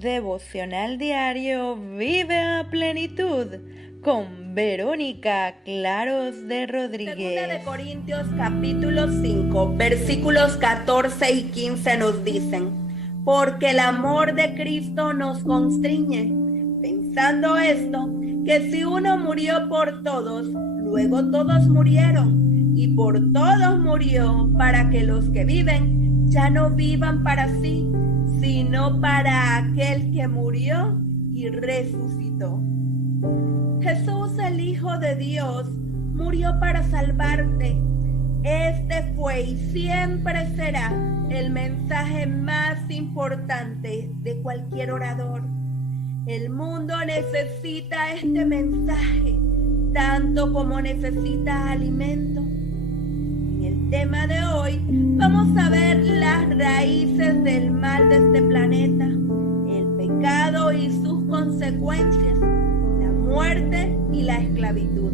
Devocional diario Vive a Plenitud con Verónica Claros de Rodríguez. Segunda de Corintios capítulo 5, versículos 14 y 15 nos dicen: porque el amor de Cristo nos constriñe, pensando esto, que si uno murió por todos, luego todos murieron, y por todos murió, para que los que viven ya no vivan para sí, sino para aquel que murió y resucitó. Jesús, el Hijo de Dios, murió para salvarte. Este fue y siempre será el mensaje más importante de cualquier orador. El mundo necesita este mensaje, tanto como necesita alimento. En el tema de hoy vamos a ver las raíces del mal de este planeta, el pecado y sus consecuencias, la muerte y la esclavitud.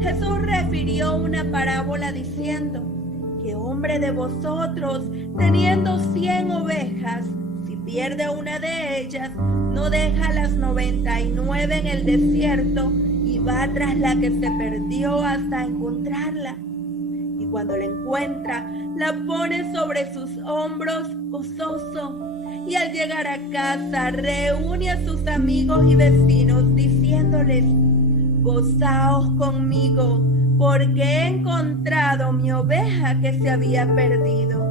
Jesús refirió una parábola diciendo: ¿qué hombre de vosotros, teniendo 100 ovejas, si pierde una de ellas, no deja las 99 en el desierto y va tras la que se perdió hasta encontrarla? Y cuando la encuentra, la pone sobre sus hombros gozoso, y al llegar a casa reúne a sus amigos y vecinos diciéndoles: gozaos conmigo, porque he encontrado mi oveja que se había perdido.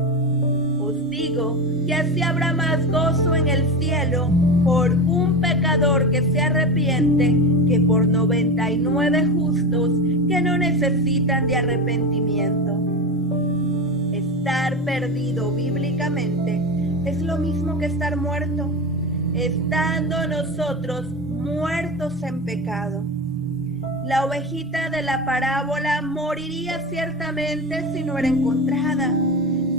Os digo que así habrá más gozo en el cielo por un pecador que se arrepiente que por 99 justos que no necesitan de arrepentimiento. Estar perdido bíblicamente es lo mismo que estar muerto, estando nosotros muertos en pecado. La ovejita de la parábola moriría ciertamente si no era encontrada.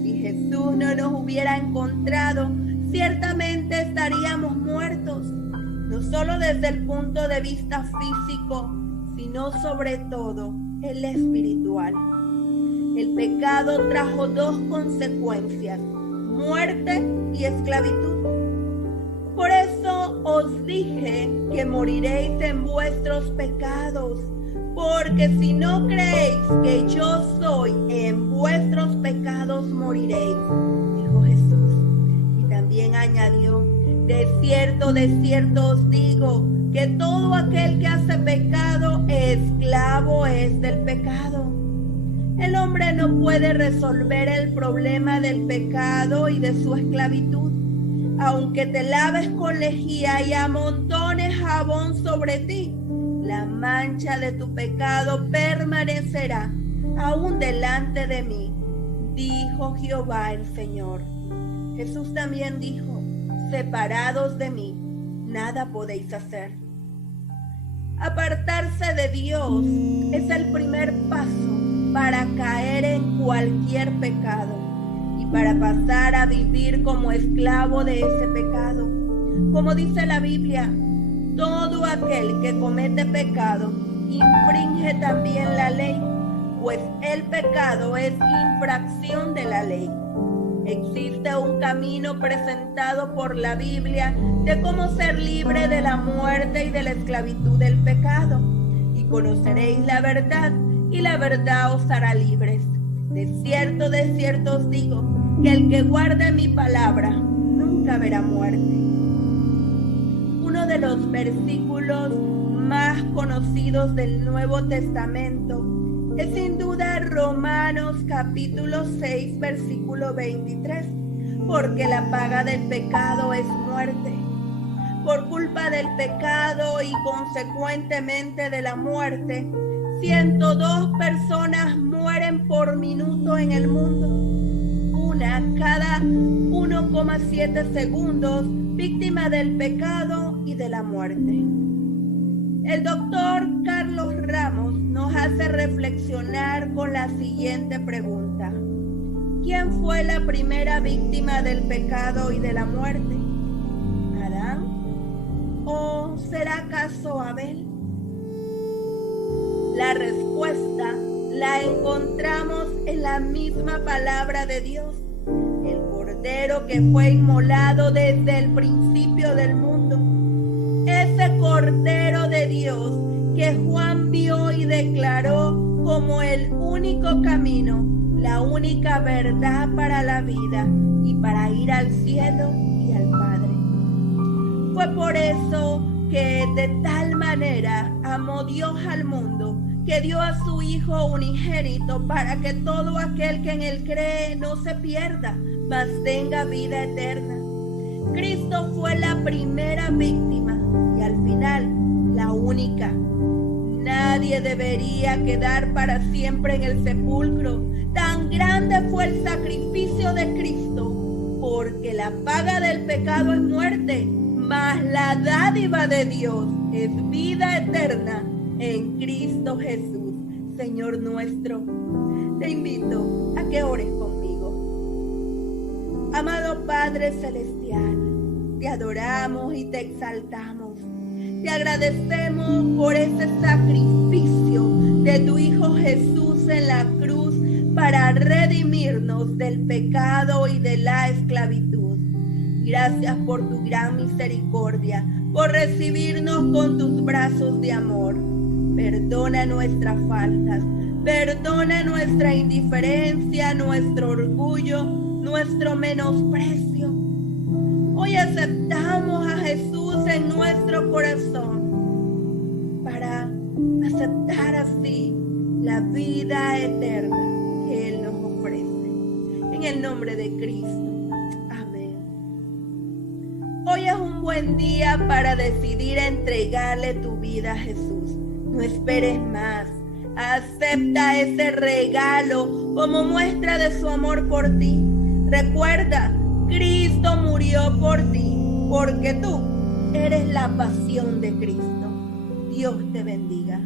Si Jesús no nos hubiera encontrado, ciertamente estaríamos muertos, no solo desde el punto de vista físico, sino sobre todo el espiritual. El pecado trajo dos consecuencias: muerte y esclavitud. Por eso os dije que moriréis en vuestros pecados, porque si no creéis que yo soy, en vuestros pecados moriréis, dijo Jesús. Y también añadió: de cierto os digo, que todo aquel que hace pecado, esclavo es del pecado. El hombre no puede resolver el problema del pecado y de su esclavitud. Aunque te laves con lejía y amontones jabón sobre ti, la mancha de tu pecado permanecerá aún delante de mí, dijo Jehová el Señor. Jesús también dijo: separados de mí, nada podéis hacer. Apartarse de Dios es el primer paso para caer en cualquier pecado y para pasar a vivir como esclavo de ese pecado. Como dice la Biblia, todo aquel que comete pecado infringe también la ley, pues el pecado es infracción de la ley. Existe un camino presentado por la Biblia de cómo ser libre de la muerte y de la esclavitud del pecado. Y conoceréis la verdad, y la verdad os hará libres. De cierto os digo, que el que guarde mi palabra nunca verá muerte. Uno de los versículos más conocidos del Nuevo Testamento es sin duda Romanos capítulo 6, versículo 23, porque la paga del pecado es muerte. Por culpa del pecado y consecuentemente de la muerte, 102 personas mueren por minuto en el mundo, una cada 1,7 segundos, víctima del pecado y de la muerte. El doctor Carlos Ramos nos hace reflexionar con la siguiente pregunta: ¿quién fue la primera víctima del pecado y de la muerte? ¿Adán? ¿O será acaso Abel? La respuesta la encontramos en la misma palabra de Dios. El Cordero que fue inmolado desde el principio principio del mundo. Ese Cordero de Dios que Juan vio y declaró como el único camino, la única verdad para la vida y para ir al cielo y al Padre. Fue por eso que de tal manera amó Dios al mundo, que dio a su Hijo unigénito para que todo aquel que en él cree no se pierda, mas tenga vida eterna. Cristo fue la primera víctima y al final la única. Nadie debería quedar para siempre en el sepulcro. Tan grande fue el sacrificio de Cristo, porque la paga del pecado es muerte, mas la dádiva de Dios es vida eterna en Cristo Jesús, Señor nuestro. Te invito a que ores conmigo. Amado Padre Celestial, te adoramos y te exaltamos. Te agradecemos por ese sacrificio de tu Hijo Jesús en la cruz para redimirnos del pecado y de la esclavitud. Gracias por tu gran misericordia, por recibirnos con tus brazos de amor. Perdona nuestras faltas, perdona nuestra indiferencia, nuestro orgullo, nuestro menosprecio. Hoy aceptamos a Jesús en nuestro corazón para aceptar así la vida eterna que Él nos ofrece. En el nombre de Cristo. Amén. Hoy es un buen día para decidir entregarle tu vida a Jesús. No esperes más. Acepta ese regalo como muestra de su amor por ti. Recuerda, Cristo murió por ti, porque tú eres la pasión de Cristo. Dios te bendiga.